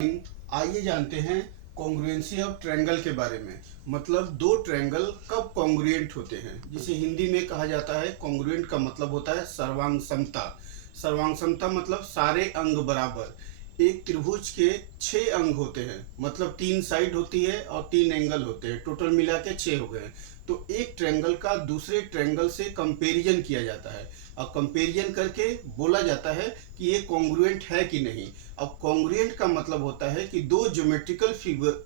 आइए जानते हैं कॉन्ग्रुएंसी ऑफ ट्रायंगल के बारे में। मतलब दो ट्रायंगल कब कॉन्ग्रुएंट होते हैं, जिसे हिंदी में कहा जाता है कॉन्ग्रुएंट का मतलब होता है सर्वांग समता। सर्वांग समता मतलब सारे अंग बराबर। एक त्रिभुज के 6 अंग होते हैं, मतलब 3 साइड होती है और 3 एंगल होते हैं, टोटल मिला के 6 हो गए। तो एक ट्रायंगल का दूसरे ट्रायंगल से कंपैरिजन किया जाता है और कंपैरिजन करके बोला जाता है कि ये कॉन्ग्रुएंट है कि नहीं। अब कॉन्ग्रुएंट का मतलब होता है कि दो ज्योमेट्रिकल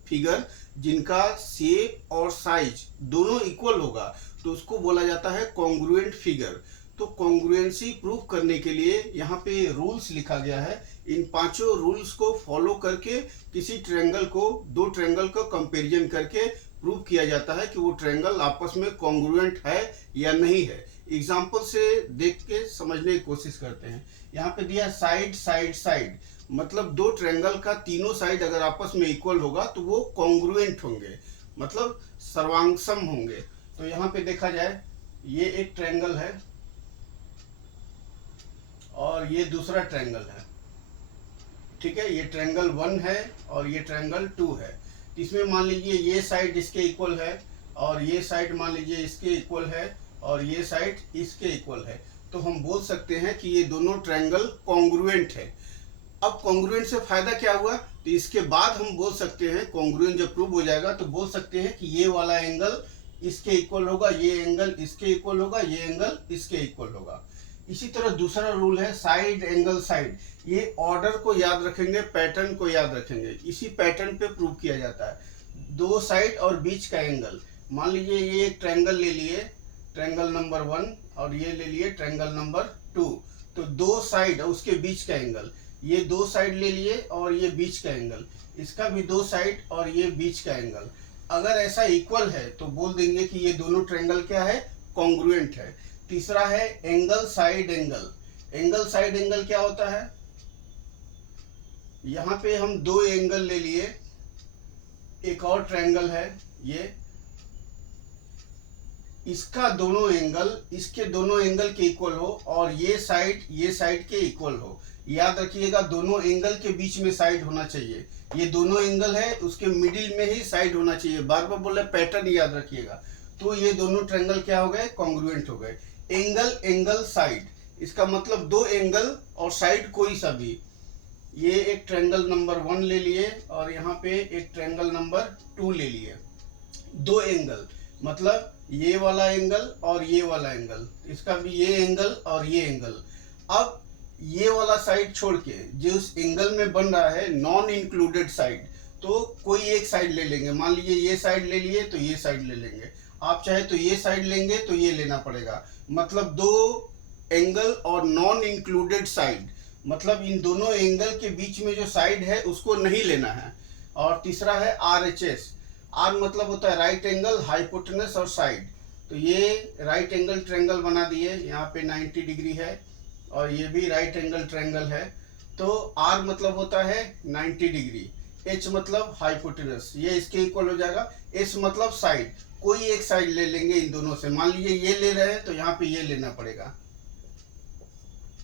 फिगर जिनका शेप और साइज दोनों इक्वल होगा तो उसको बोला जाता है कॉन्ग्रुएंट फिगर। तो कॉन्ग्रुएंसी प्रूव करने के लिए यहाँ पे रूल्स लिखा गया है। इन पांचों रूल्स को फॉलो करके किसी ट्रायंगल को, दो ट्रायंगल का कंपैरिजन करके प्रूव किया जाता है कि वो ट्रायंगल आपस में कॉन्ग्रुएंट है या नहीं है। एग्जाम्पल से देख के समझने की कोशिश करते हैं। यहाँ पे दिया साइड साइड साइड, मतलब दो ट्रायंगल का तीनों साइड अगर आपस में इक्वल होगा तो वो कॉन्ग्रुएंट होंगे, मतलब सर्वांगसम होंगे। तो यहाँ पे देखा जाए, ये एक ट्रायंगल है और ये दूसरा ट्रायंगल है, ठीक है। ये ट्रायंगल 1 है और ये ट्रायंगल 2 है। इसमें मान लीजिए ये साइड इसके इक्वल है और ये साइड मान लीजिए इसके इक्वल है और ये साइड इसके इक्वल है। तो हम बोल सकते हैं कि ये दोनों ट्रायंगल कॉन्ग्रुएंट है। अब कॉन्ग्रुएंट से फायदा क्या हुआ, तो इसके बाद हम बोल सकते हैं, कॉन्ग्रुएंट जब प्रूव हो जाएगा तो बोल सकते हैं कि ये वाला एंगल इसके इक्वल होगा, ये एंगल इसके इक्वल होगा, ये एंगल इसके इक्वल होगा। इसी तरह दूसरा रूल है साइड एंगल साइड। ये ऑर्डर को याद रखेंगे, पैटर्न को याद रखेंगे, इसी पैटर्न पे प्रूव किया जाता है। दो साइड और बीच का एंगल, मान लीजिए ये एक ट्रायंगल ले लिए, ट्रायंगल नंबर 1, और ये ले लिए ट्रायंगल नंबर 2। तो दो साइड और उसके बीच का एंगल, ये दो साइड ले लिए और ये बीच का एंगल, इसका भी दो साइड और ये बीच का एंगल। अगर ऐसा इक्वल है तो बोल देंगे कि ये दोनों ट्रायंगल क्या है, कॉन्ग्रुएंट है। तीसरा है angle side angle. Angle side angle क्या होता है, यहां पे हम दो एंगल ले लिए, एक और ट्रायंगल है ये, इसका दोनों एंगल इसके दोनों एंगल के इक्वल हो और ये साइड के इक्वल हो। याद रखिएगा दोनों एंगल के बीच में साइड होना चाहिए। ये दोनों एंगल है, उसके मिडिल में ही साइड होना चाहिए। बार बार बोल रहे, पैटर्न याद रखिएगा। तो ये दोनों ट्रायंगल क्या हो गए, कॉन्ग्रुएंट हो गए। एंगल एंगल साइड, इसका मतलब दो एंगल और साइड कोई सा भी। ये एक ट्रायंगल नंबर 1 ले लिए और यहाँ पे एक ट्रायंगल नंबर 2 ले लिए। दो एंगल मतलब ये वाला एंगल और ये वाला एंगल, इसका भी ये एंगल और ये एंगल। अब ये वाला साइड छोड़ के जो उस एंगल में बन रहा है नॉन इंक्लूडेड साइड, तो कोई एक साइड ले लेंगे। मान लीजिए ये साइड ले लिए तो ये साइड ले लेंगे, आप चाहे तो ये साइड लेंगे तो ये लेना पड़ेगा। मतलब दो एंगल और नॉन इंक्लूडेड साइड, मतलब इन दोनों एंगल के बीच में जो साइड है उसको नहीं लेना है। और तीसरा है RHS। आर मतलब होता है राइट एंगल, हाइपोटेनस और साइड। तो ये राइट एंगल ट्रायंगल बना दिए, यहाँ पे 90 डिग्री है और ये भी राइट एंगल ट्रायंगल है। तो R मतलब होता है 90 डिग्री, H मतलब हाइपोटेनस, ये इसके इक्वल हो जाएगा। S मतलब साइड, कोई एक साइड ले लेंगे इन दोनों से। मान लीजिए ये ले रहे हैं तो यहाँ पे ये लेना पड़ेगा।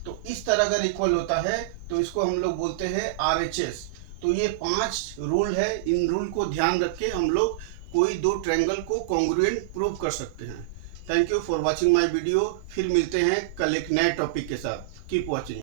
तो इस तरह अगर इक्वल होता है तो इसको हम लोग बोलते हैं RHS। तो ये 5 रूल है, इन रूल को ध्यान रख के हम लोग कोई दो ट्रायंगल को कॉन्ग्रुएंट प्रूव कर सकते हैं। Thank you for watching my video. फिर मिलते हैं कल एक नए टॉपिक के साथ। Keep watching.